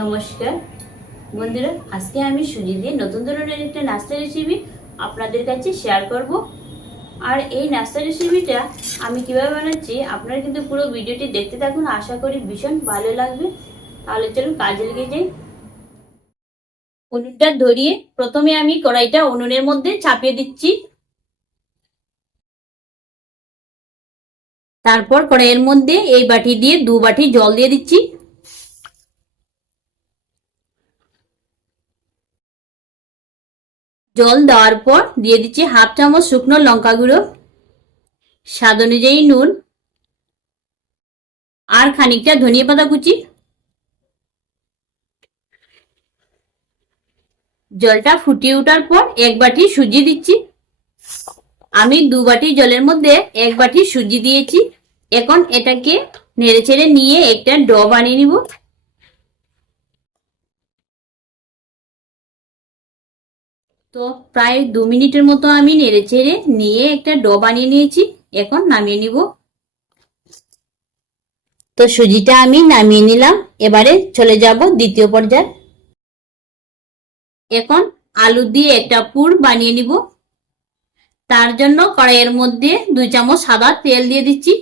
নমস্কার বন্ধুরা, আজকে আমি সুজি দিয়ে নতুন ধরনের একটা নাস্তা রেসিপি আপনাদের কাছে শেয়ার করব। আর এই নাস্তা রেসিপিটা আমি কিভাবে বানাচ্ছি আপনারা কিন্তু পুরো ভিডিওটি দেখতে থাকুন, আশা করি ভীষণ ভালো লাগবে। তাহলে চলুন কাজে লেগে যাই। উনুনটা ধরিয়ে প্রথমে আমি কড়াইটা উনুনের মধ্যে চাপিয়ে দিচ্ছি। তারপর কড়াইয়ের মধ্যে এই বাটি দিয়ে 2 বাটি জল দিয়ে দিচ্ছি। জল দেওয়ার পর দিয়ে দিচ্ছি 1/2 চামচ শুকনো লঙ্কা গুঁড়ো, স্বাদ অনুযায়ী নুন আর খানিকটা ধনিয়া পাতা কুচি। জলটা ফুটিয়ে ওঠার পর 1 বাটি সুজি দিচ্ছি। আমি 2 বাটি জলের মধ্যে 1 বাটি সুজি দিয়েছি। এখন এটাকে নেড়েচেড়ে নিয়ে একটা ডো বানিয়ে নিব। তো প্রায় 2 মিনিটের মতো আমি নেড়েচেড়ে নিয়ে একটা ডো বানিয়ে নিয়েছি। এখন নামিয়ে নিব। তো সুজিটা আমি নামিয়ে নিলাম। এবারে চলে যাব দ্বিতীয় পর্যায়ে। এখন আলু দিয়ে একটা পুর বানিয়ে নিব। তার জন্য কড়াইয়ের মধ্যে 2 চামচ সাদা তেল দিয়ে দিচ্ছি।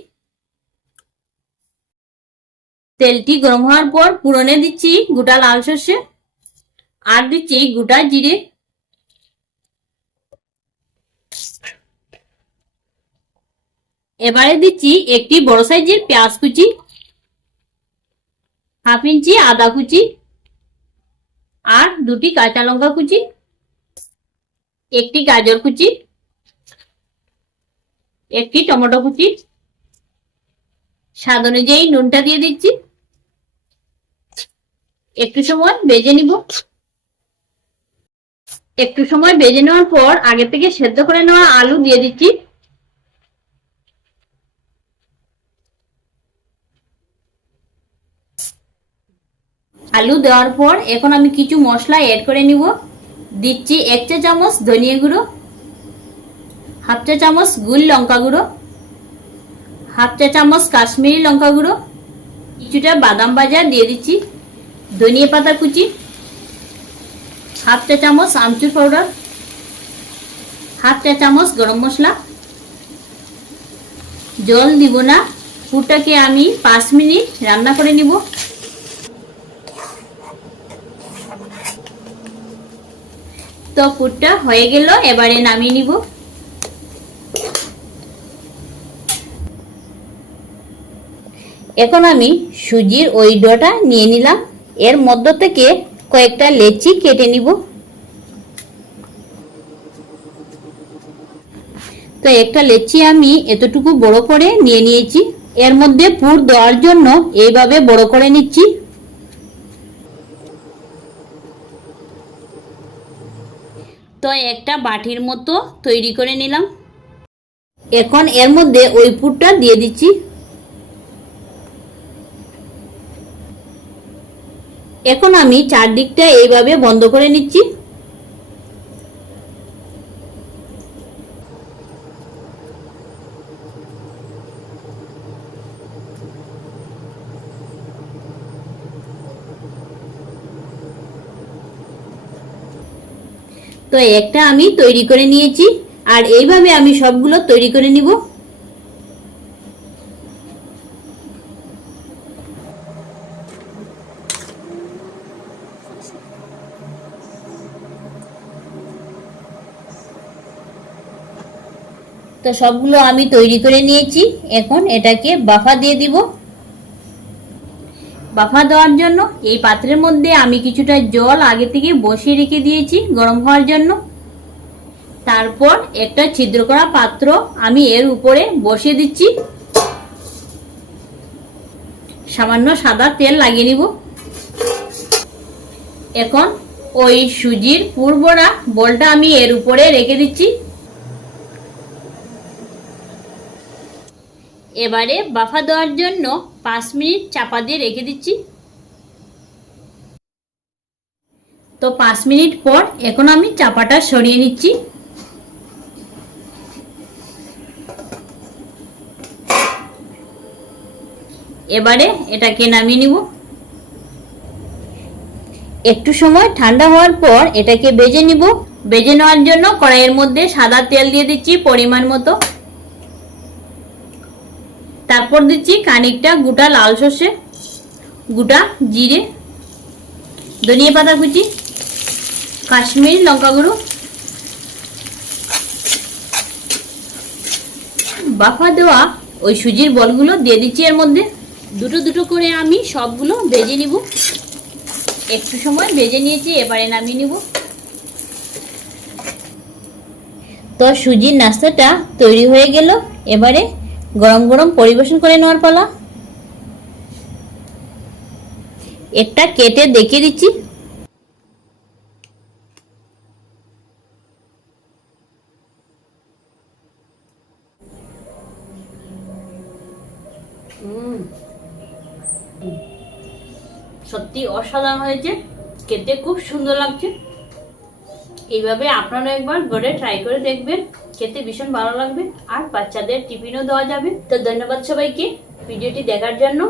তেলটি গরম হওয়ার পর পুরনে দিচ্ছি গোটা লাল সর্ষে আর দিচ্ছি গোটা জিরে। এবারে দিচ্ছি একটি বড় সাইজের পেঁয়াজ কুচি, 1/2 ইঞ্চি আদা কুচি আর 2টি কাঁচা লঙ্কা কুচি, একটি গাজর কুচি, একটি টমেটো কুচি। স্বাদ অনুযায়ী নুনটা দিয়ে দিচ্ছি। একটু সময় ভেজে নিব। একটু সময় ভেজে নেওয়ার পর আগে থেকে সেদ্ধ করে নেওয়া আলু দিয়ে দিচ্ছি। আলু দেওয়ার পর এখন আমি কিছু মশলা এড করে নিব। দিচ্ছি 1 চা চামচ ধনিয়া গুঁড়ো, 1/2 চা চামচ গুল লঙ্কা গুঁড়ো, 1/2 চা চামচ কাশ্মীরি লঙ্কা গুঁড়ো, কিছুটা বাদাম ভাজা দিয়ে দিচ্ছি, ধনিয়া পাতা কুচি, 1/2 চা চামচ আমচুর পাউডার, 1/2 চা চামচ গরম মশলা। জল দিব না, পুরটাকে আমি 5 মিনিট রান্না করে নিব। তো পুরটা হয়ে গেল, এবারে নামিয়ে নিব। এখন আমি সুজির ওই ডোটা নিয়ে নিলাম। এর মধ্য থেকে কয়েকটা লেচি কেটে নিব। তো একটা লেচি আমি এতটুকু বড় করে নিয়ে নিয়েছি। এর মধ্যে পুর দেওয়ার জন্য এইভাবে বড় করে নিচ্ছি। তো একটা বাটির মতো তৈরি করে নিলাম। এখন এর মধ্যে ওই পুরটা দিয়ে দিচ্ছি। এখন আমি চারদিকটা এইভাবে বন্ধ করে নিচ্ছি। তো একটা আমি তৈরি করে নিয়েছি, আর এইভাবে আমি সবগুলো তৈরি করে নিব। তো সবগুলো আমি তৈরি করে নিয়েছি। এখন এটাকে বাফা দিয়ে দিব। বাফা দেওয়ার জন্য এই পাত্রের মধ্যে আমি কিছুটা জল আগে থেকে বসিয়ে রেখে দিয়েছি গরম হওয়ার জন্য। তারপর একটা ছিদ্র করা পাত্র আমি এর উপরে বসিয়ে দিচ্ছি। সামান্য সাদা তেল লাগিয়ে নিব। এখন ওই সুজির পুর ভরা বলটা আমি এর উপরে রেখে দিচ্ছি। এবারে বাফা দেওয়ার জন্য 5 মিনিট চাপা দিয়ে রেখে দিচ্ছি। তো 5 মিনিট পর এখন আমি চাপাটা সরিয়ে নিচ্ছি। এবারে এটাকে নামিয়ে নিব। একটু সময় ঠান্ডা হওয়ার পর এটাকে ভেজে নিব। ভেজে নেওয়ার জন্য কড়াইয়ের মধ্যে সাদা তেল দিয়ে দিচ্ছি পরিমাণ মতো। তারপর দিচ্ছি খানিকটা গোটা লাল সর্ষে, গোটা জিরে, ধনিয়া পাতা কুচি, কাশ্মীরি লঙ্কা গুঁড়ো, বাফা দেওয়া ওই সুজির বলগুলো দিয়ে দিচ্ছি এর মধ্যে। দুটো দুটো করে আমি সবগুলো ভেজে নিব। একটু সময় ভেজে নিয়েছি, এবারে নামিয়ে নিব। তো সুজির নাস্তাটা তৈরি হয়ে গেল। এবারে গরম গরম পরিবেশন করে নেওয়ার পালা। একটা কেটে দেখিয়ে দিচ্ছি। সত্যি অসাধারণ হয়েছে, খেতে খুব সুন্দর লাগছে। এইভাবে আপনারা একবার ঘরে ট্রাই করে দেখবেন, খেতে ভীষণ ভালো লাগবে আর বাচ্চাদের টিফিনও দেওয়া যাবে। তো ধন্যবাদ সবাইকে ভিডিওটি দেখার জন্য।